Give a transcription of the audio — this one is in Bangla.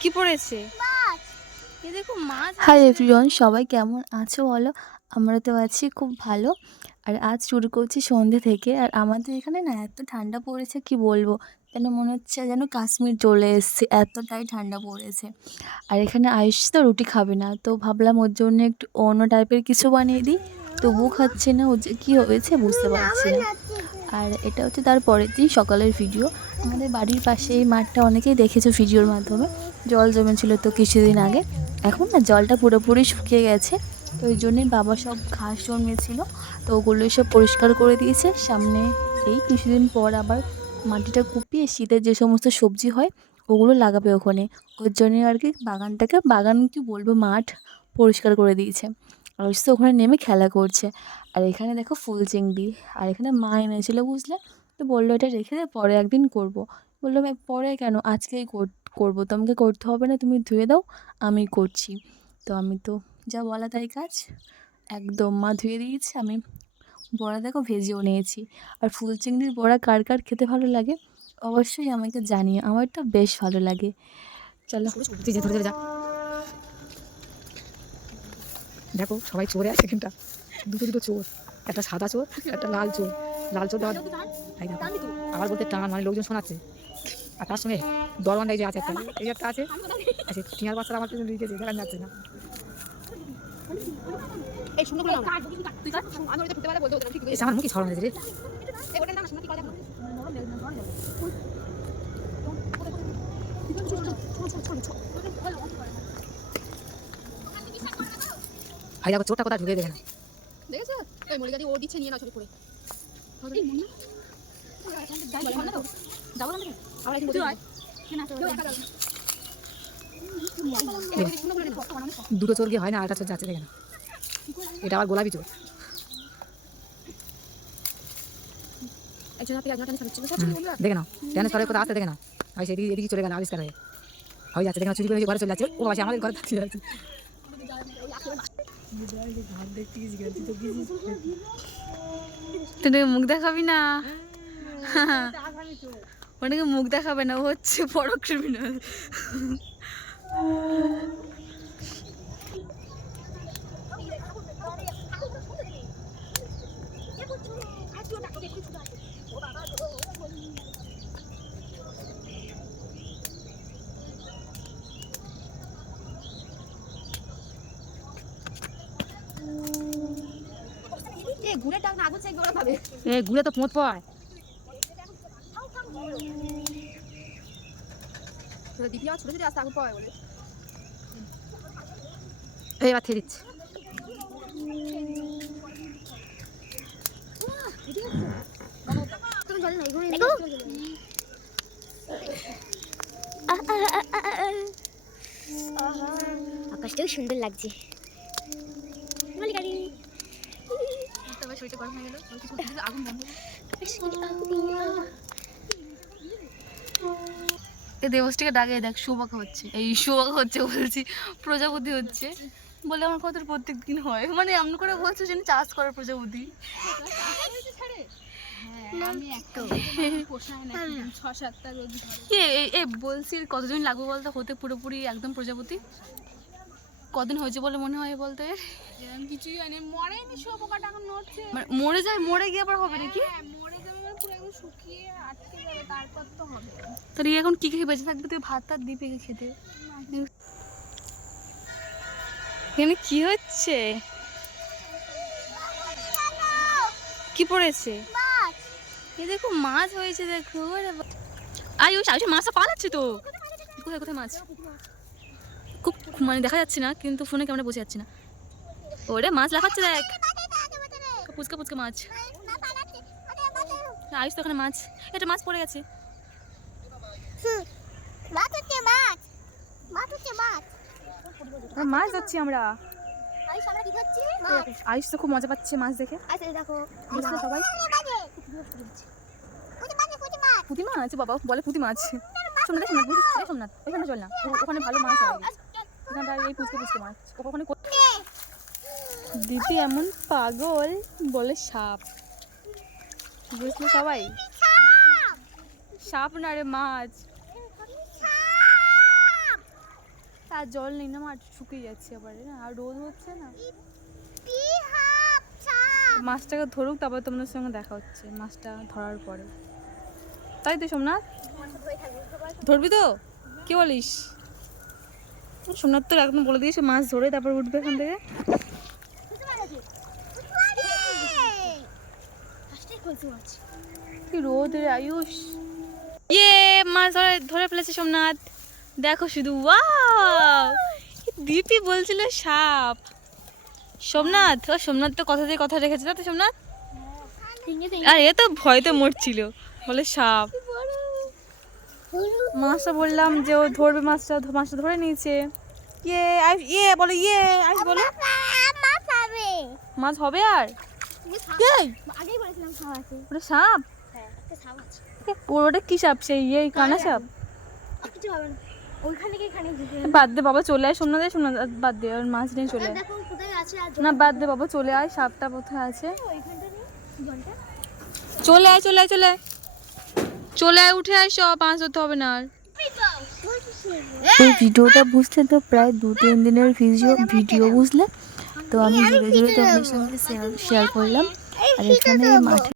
কি পড়েছে? এ দেখো মাছ। হাই এভরিওয়ান, সবাই কেমন আছো বলো? আমরা তো আছি খুব ভালো। আর আজ শুরু করছি সন্ধ্যে থেকে। আর আমাদের এখানে না এত ঠান্ডা পড়েছে কি বলবো, যেন মনে হচ্ছে যেন কাশ্মীর চলে এসেছি, এতটাই ঠান্ডা পড়েছে। আর এখানে আয়ুষ তো রুটি খাবে না, তো ভাবলাম ওর জন্য একটু অন্য টাইপের কিছু বানিয়ে দিই। তবুও খাচ্ছে না, ও যে কী হয়েছে বুঝতে পারছি না। আর এটা হচ্ছে তার পরের দিন সকালের ভিডিও। আমাদের বাড়ির পাশে এই মাঠটা অনেকেই দেখেছো ভিডিওর মাধ্যমে, জল জমেছিল তো কিছুদিন আগে। এখন না জলটা পুরোপুরি শুকিয়ে গেছে, তো ওই জন্যই বাবা সব ঘাস জন্মেছিল, তো ওগুলো সব পরিষ্কার করে দিয়েছে। সামনে এই কিছুদিন পর আবার মাটিটা কুপিয়ে শীতের যে সমস্ত সবজি হয় ওগুলো লাগাবে ওখানে। ওর জন্যই আর কি বাগানটাকে, বাগান কি বলবো, মাঠ পরিষ্কার করে দিয়েছে। আর তো ওখানে নেমে খেলা করছে। আর এখানে দেখো ফুল চিংড়ি, আর এখানে মা এনেছিল বুঝলে, তো বললো এটা রেখে দে, পরে একদিন করব। বললাম পরে কেন, আজকেই করবো, তোমাকে করতে হবে না, তুমি ধুয়ে দাও, আমি করছি। তো আমি তো যা বলা তাই কাজ, একদম মা ধুয়ে দিয়েছে। আমি বড়া দেখো ভেজেও নিয়েছি। আর ফুল চিংড়ির বড়া কার কার খেতে ভালো লাগে অবশ্যই আমাকে জানিও, আমার তো বেশ ভালো লাগে। চলো তুই যে ধরে ধরে যা। দেখো সবাই চোরে আছে কিন্তু দুটো দুটো চোর, একটা সাদা চোর একটা লাল চোর। লাল চোর আবার বলতে টান, মানে লোকজন শোনাচ্ছে। আর তার সঙ্গে দরওয়ানটাই যে আছে একটা, এই একটা আছে, আচ্ছা টিয়ার বাচ্চারা আমার পেছনে লিখেছে, দেখা যাচ্ছে না। আমার মুখে ছড়া মেরেছে রে। ভাই দেখো চোরটা কোথায় ঢুকে দেখে না। দেখেছো ওই মলিকা দি ও দিচ্ছে নিয়ে না ছবি করে এই মন না দাও না আমরা একটু বলি কেন আসো দুটো চোর গিয়ে হয় না, আরেকটা চোর যাচ্ছে দেখে না। এটা আবার গোলাপি চোর। একজন হাতে একজন টানে ছাড়ছে দেখে নাও ট্যানেস করে কোথাও আসতে দেখে নাও, হয় সেদিকে এদিকে চলে গেল আবিষ্কার হয়ে যাচ্ছে, দেখে নাও চুরি করে ঘরে চলে যাচ্ছে। ও বাবা আমাদের ঘরে থাকতে যাচ্ছে। তুই মুখ দেখাবি না, ওনাকে মুখ দেখাবে না, ও হচ্ছে বড় ক্রিমিনাল। এ ঘুরে ডাক না আগুন চাই ওরা ভাবে এ ঘুরে তো পোঁত পায়। তোরা দিদি আমার ছোট ছোট রাস্তা আগুন পাওয়া বলে এবার থেয়ে দিচ্ছে। আকাশটাও সুন্দর লাগছে। এ দেবশ্রীকে ডাকে, দেখ শুভাকা হচ্ছে, এই শুভাকা হচ্ছে বলছি, প্রজাপতি হচ্ছে বলে আমার কত প্রত্যেক দিন হয়, মানে এমন করে বলছে যেন চাষ করে প্রজাপতি। এ বলছি কতদিন লাগবে বলতো হতে পুরোপুরি একদম প্রজাপতি? কদিন হয়েছে বলে মনে হয় বলতে? কিছুই হয়নি মরেনি শুয়োপোকাটা এখন নড়ছে মরে যায়, মরে গিয়ে আবার হবে নাকি? মরে যাবে মানে পুরো একদম শুকিয়ে আটকে যাবে তারপর তো হবে তোর এখন কি খেয়ে বেঁচে থাকবে? তুই ভাত টাত দিয়ে খেতে। এখানে কি হচ্ছে? কি পড়েছে? এ দেখো মাছ হয়েছে, দেখো। আয়ুষ আয়ুষ মাছটা পালাচ্ছে তো। কোথায় কোথায় মাছ? খুব মানে দেখা যাচ্ছে না, কিন্তু ফোনে ক্যামেরা বসে যাচ্ছে না। ওরে মাছ লাফাচ্ছে দেখ, পুচকা পুচকা মাছ। আয়ুষ তো ওখানে মাছ, এটা মাছ পড়ে গেছে। মাছ ধরছি আমরা। আয়ুষ তো খুব মজা পাচ্ছে মাছ দেখে। সবাই পুঁটি মাছ, বাবা বলে পুঁটি মাছ। সোমনাথ সোমনাথ সোমনাথ ওইখানে চল না, ওখানে ভালো মাছ হয়। এখানটা এই পুচকে পুচকে মাছ ওখানে। দিদি এমন পাগল, বলে সাপ, বুঝলি সবাই? সাপ না রে, মাছ। আর জল নেই না, মাঠ শুকিয়ে যাচ্ছে এবারে না, আর রোদ হচ্ছে না। মাছটাকে ধরুক, তারপর তোমাদের সঙ্গে দেখা হচ্ছে মাছটা ধরার পরে, তাই তো সোমনাথ? ধরবি তো? কি বলিস? সোমনাথ তো এখন বলে দিয়েছে মাছ ধরে তারপর উঠবে এখান থেকে। কি রোদ রে আয়ুষ! ইয়ে, মাছ ধরে ধরে ফেলেছে সোমনাথ, দেখো শুধু। ওয়াও, দীপি বলছিল সাপ। সোমনাথ তো কথা দিয়ে কথা রেখেছে, তাই তো সোমনাথ? আর এ তো ভয়তে মরছিল, বলে সাপ। মাছটা বললাম যে ও ধরবে, মাছটা ধরে নিয়েছে। ইয়ে আয়ুষ, ইয়ে বলো, ইয়ে আয়ুষ বলো। মাছ হবে আর আগেই বলেছিলাম সাপ আছে। ওটা সাপ? হ্যাঁ, একটা সাপ আছে। ওটা কি সাপ? সেই ইয়ে কানা সাপ? কিছু হবে না, ওইখান থেকে এখানে বাদ দে বাবা, চলে আয়। সোমনাথ বাদ দে, আর মাছ নিয়ে চলে আয়। দেখো কোথায় আছে। আর না বাদ দে বাবা, চলে আয়। সাপটা কোথায় আছে? ওইখানটা নেই জলটা। চলে আয়, চলে আয়, চলে আয়, উঠে আয়, সব মাছ ধরতে হবে না আর। এই ভিডিওটা বুঝতে তো প্রায় 2-3 দিনের ভিডিও বুঝলে তো, আমি জুড়ে জুড়ে তোমাদের সঙ্গে শেয়ার করলাম। আর এখানে মাঠে